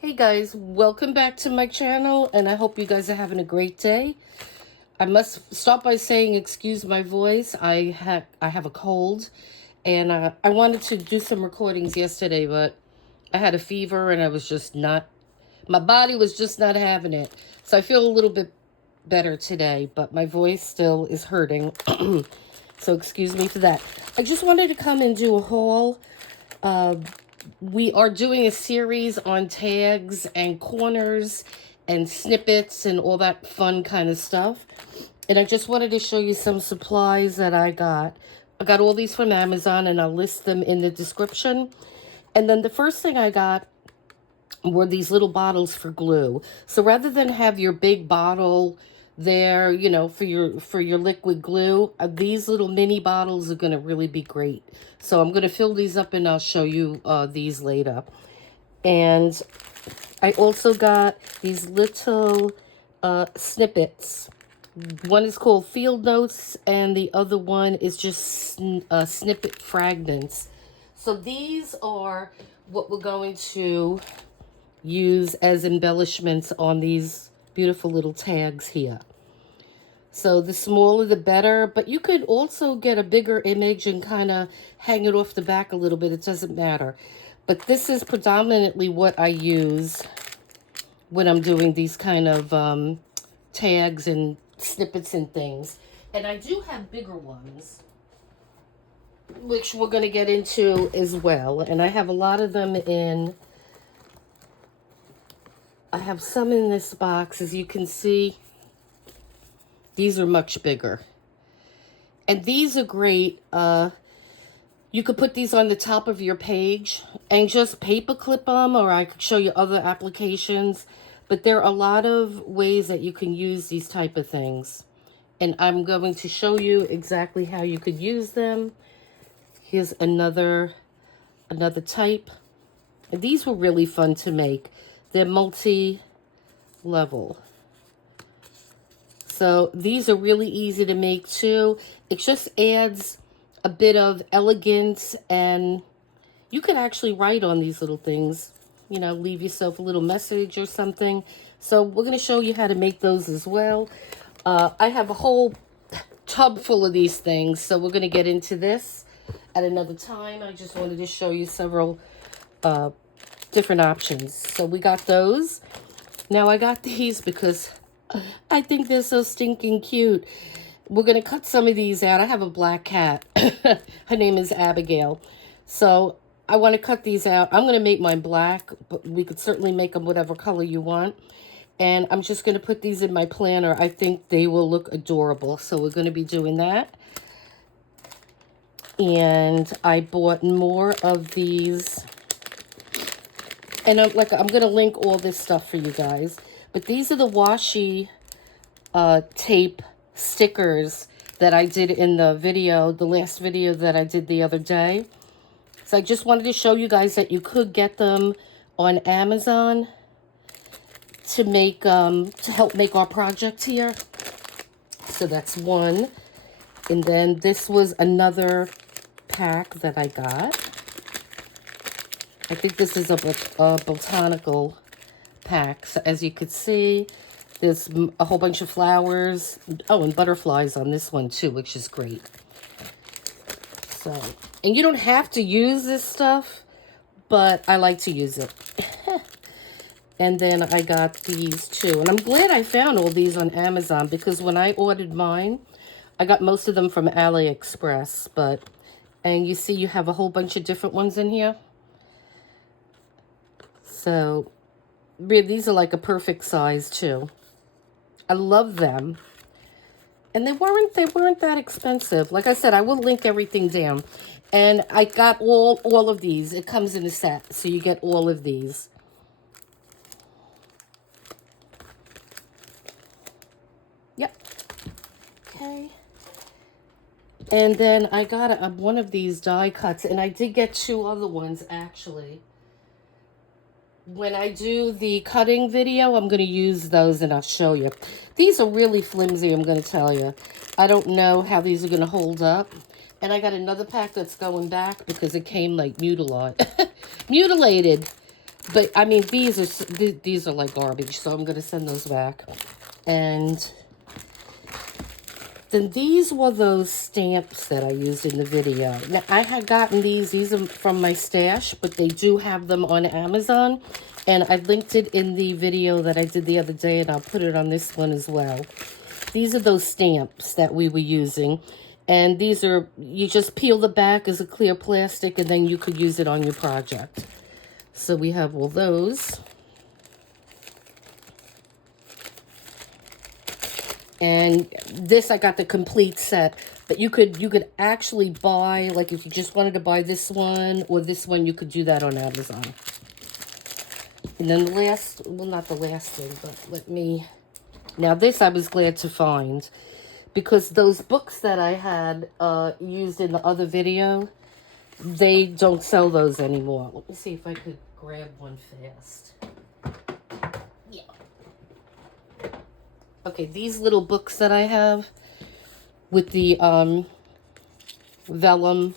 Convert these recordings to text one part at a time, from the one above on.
Hey guys, welcome back to my channel, and I hope you guys are having a great day. I must start by saying excuse my voice. I have a cold, and I wanted to do some recordings yesterday, but I had a fever and I was just not, my body was just not having it. So I feel a little bit better today, but my voice still is hurting. So excuse me for that. I just wanted to come and do a haul. We are doing a series on tags and corners and snippets and all that fun kind of stuff. And I just wanted to show you some supplies that I got. I got all these from Amazon, and I'll list them in the description. And then the first thing I got were these little bottles for glue. So rather than have your big bottle there, you know, for your liquid glue, these little mini bottles are going to really be great. So I'm going to fill these up and I'll show you these later. And I also got these little snippets. One is called Field Notes and the other one is just snippet fragments. So these are what we're going to use as embellishments on these beautiful little tags here. So the smaller the better, but you could also get a bigger image and kind of hang it off the back a little bit. It doesn't matter. But this is predominantly what I use when I'm doing these kind of tags and snippets and things. And I do have bigger ones, which we're going to get into as well. And I have a lot of them in, I have some in this box. As you can see, these are much bigger. And these are great. You could put these on the top of your page and just paper clip them, or I could show you other applications. But there are a lot of ways that you can use these type of things. And I'm going to show you exactly how you could use them. Here's another type. And these were really fun to make. They're multi-level. So these are really easy to make too. It just adds a bit of elegance, and you could actually write on these little things. You know, leave yourself a little message or something. So we're going to show you how to make those as well. I have a whole tub full of these things, so we're going to get into this at another time. I just wanted to show you several different options. So we got those. Now I got these because I think they're so stinking cute. We're going to cut some of these out. I have a black cat. Her name is Abigail. So I want to cut these out. I'm going to make mine black, but we could certainly make them whatever color you want. And I'm just going to put these in my planner. I think they will look adorable. So we're going to be doing that. And I bought more of these. And I'm going to link all this stuff for you guys. But these are the Washy tape stickers that I did in the video, the last video that I did the other day. So I just wanted to show you guys that you could get them on Amazon to make to help make our project here. So that's one. And then this was another pack that I got. I think this is a botanical pack. So as you could see, there's a whole bunch of flowers. Oh, and butterflies on this one too, which is great. So, and you don't have to use this stuff, but I like to use it. And then I got these too. And I'm glad I found all these on Amazon, because when I ordered mine, I got most of them from AliExpress. And you see you have a whole bunch of different ones in here. So these are like a perfect size too. I love them. And they weren't that expensive. Like I said, I will link everything down. And I got all of these. It comes in a set, so you get all of these. Yep. Okay. And then I got one of these die cuts, and I did get two other ones actually. When I do the cutting video, I'm going to use those and I'll show you. These are really flimsy, I'm going to tell you. I don't know how these are going to hold up. And I got another pack that's going back because it came like mutilated. But I mean, these are like garbage, so I'm gonna send those back. And then these were those stamps that I used in the video. Now, I had gotten these are from my stash, but they do have them on Amazon. And I linked it in the video that I did the other day, and I'll put it on this one as well. These are those stamps that we were using. And these are, you just peel the back as a clear plastic, and then you could use it on your project. So we have all those. And this, I got the complete set, but you could actually buy, like if you just wanted to buy this one or this one, you could do that on Amazon. And then the last, well, not the last thing, but let me, now this I was glad to find, because those books that I had used in the other video, they don't sell those anymore. Let me see if I could grab one fast. Yeah. Okay, these little books that I have with the vellum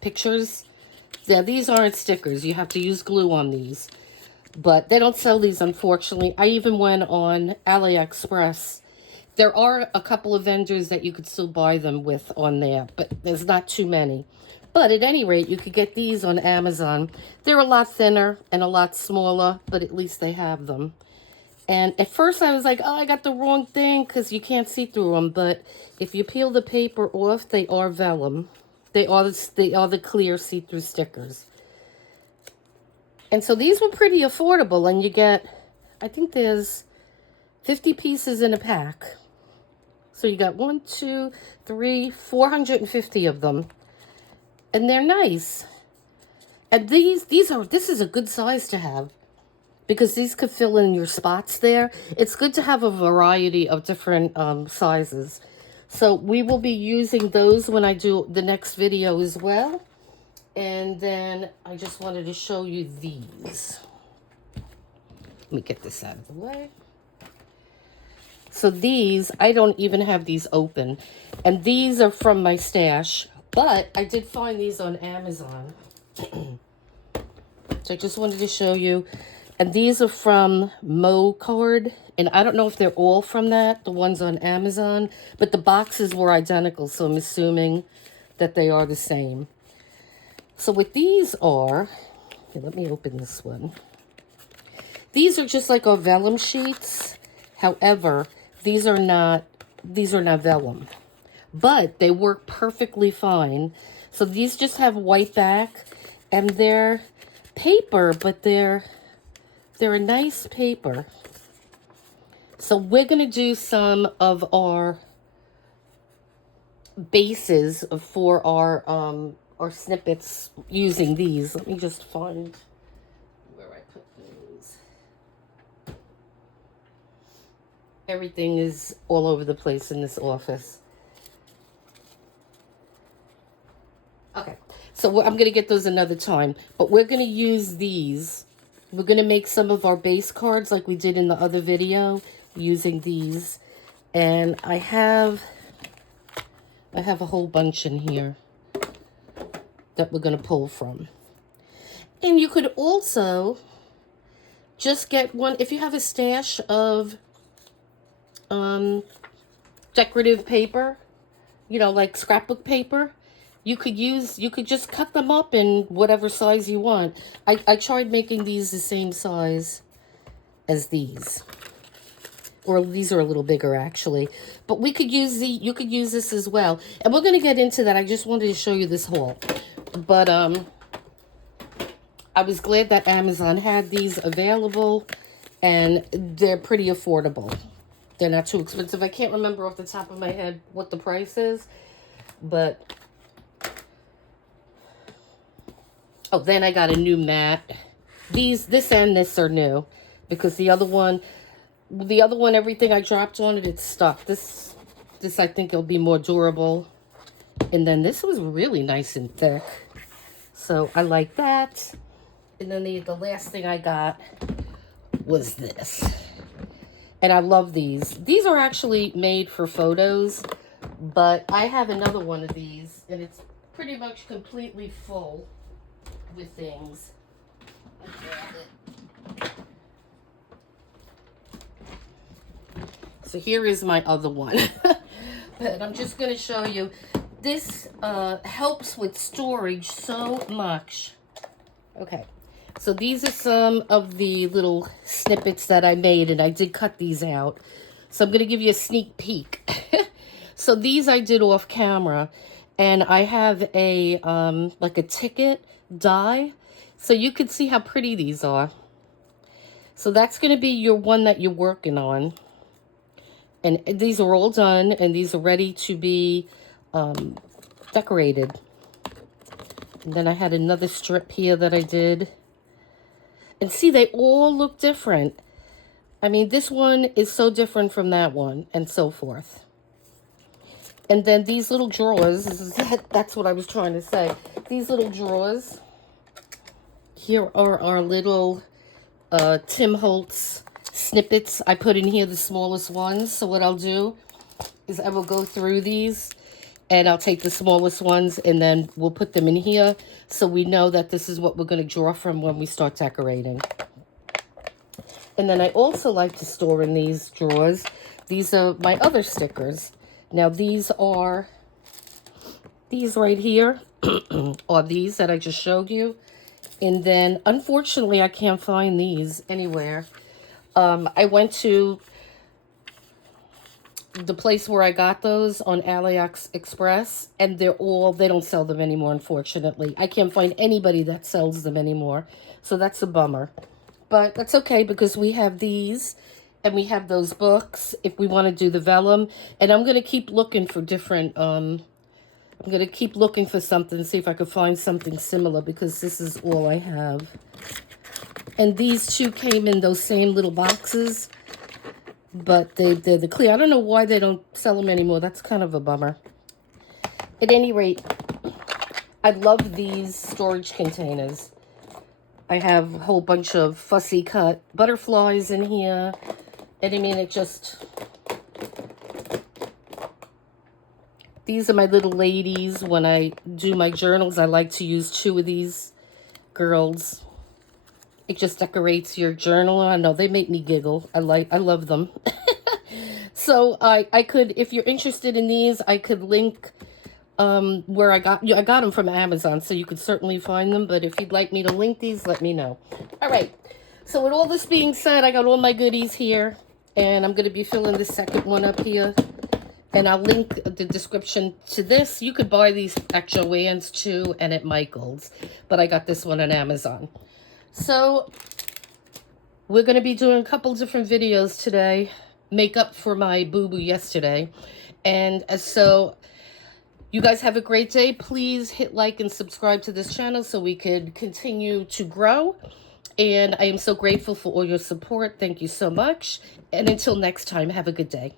pictures. Yeah, these aren't stickers. You have to use glue on these. But they don't sell these, unfortunately. I even went on AliExpress. There are a couple of vendors that you could still buy them with on there, but there's not too many. But at any rate, you could get these on Amazon. They're a lot thinner and a lot smaller, but at least they have them. And at first I was like, oh, I got the wrong thing because you can't see through them. But if you peel the paper off, they are vellum. They are the clear see-through stickers. And so these were pretty affordable. And you get, I think there's 50 pieces in a pack. So you got 1, 2, 3, 450 of them. And they're nice. And this is a good size to have, because these could fill in your spots there. It's good to have a variety of different sizes. So we will be using those when I do the next video as well. And then I just wanted to show you these. Let me get this out of the way. So these, I don't even have these open. And these are from my stash, but I did find these on Amazon. So I just wanted to show you. And these are from Mo Card. And I don't know if they're all from that, the ones on Amazon. But the boxes were identical, so I'm assuming that they are the same. So what these are, here, let me open this one. These are just like our vellum sheets. However, these are not vellum. But they work perfectly fine. So these just have white back. And they're paper, but they're a nice paper. So we're going to do some of our bases for our snippets using these. Let me just find where I put those. Everything is all over the place in this office. Okay, so I'm going to get those another time. But we're going to use these. We're going to make some of our base cards like we did in the other video using these. And I have a whole bunch in here that we're going to pull from. And you could also just get one, if you have a stash of decorative paper, you know, like scrapbook paper, you could just cut them up in whatever size you want. I tried making these the same size as these. Or these are a little bigger, actually. But you could use this as well. And we're going to get into that. I just wanted to show you this haul. But I was glad that Amazon had these available. And they're pretty affordable. They're not too expensive. I can't remember off the top of my head what the price is. But oh, then I got a new mat. This and this are new. Because the other one, everything I dropped on it, it's stuck. This I think it'll be more durable. And then this was really nice and thick. So I like that. And then the last thing I got was this. And I love these. These are actually made for photos. But I have another one of these. And it's pretty much completely full with things. I'll grab it. So here is my other one. But I'm just going to show you. This helps with storage so much. Okay. So these are some of the little snippets that I made, and I did cut these out. So I'm going to give you a sneak peek. So these I did off camera, and I have a like a ticket die, so you can see how pretty these are. So that's going to be your one that you're working on. And these are all done, and these are ready to be decorated. And then I had another strip here that I did. And see, they all look different. I mean, this one is so different from that one, and so forth. And then these little drawers, that's what I was trying to say. These little drawers, here are our little Tim Holtz snippets. I put in here the smallest ones. So what I'll do is I will go through these, and I'll take the smallest ones, and then we'll put them in here so we know that this is what we're going to draw from when we start decorating. And then I also like to store in these drawers. These are my other stickers. Now these are, these right here are these that I just showed you. And then unfortunately I can't find these anywhere. I went to the place where I got those on AliExpress, and they don't sell them anymore, unfortunately. I can't find anybody that sells them anymore, so that's a bummer. But that's okay, because we have these, and we have those books if we want to do the vellum. And I'm going to keep looking for different, I'm going to keep looking for something, see if I can find something similar, because this is all I have. And these two came in those same little boxes, but they're the clear. I don't know why they don't sell them anymore. That's kind of a bummer. At any rate, I love these storage containers. I have a whole bunch of fussy cut butterflies in here. And I mean, it just... These are my little ladies. When I do my journals, I like to use 2 of these girls. It just decorates your journal. I know, they make me giggle. I love them. So I could, if you're interested in these, I could link where I got them from Amazon, so you could certainly find them. But if you'd like me to link these, let me know. All right. So with all this being said, I got all my goodies here, and I'm going to be filling the second one up here. And I'll link the description to this. You could buy these at Joann's too, and at Michael's, but I got this one on Amazon. So we're going to be doing a couple different videos today, make up for my boo-boo yesterday. And so you guys have a great day. Please hit like and subscribe to this channel so we could continue to grow. And I am so grateful for all your support. Thank you so much. And until next time, have a good day.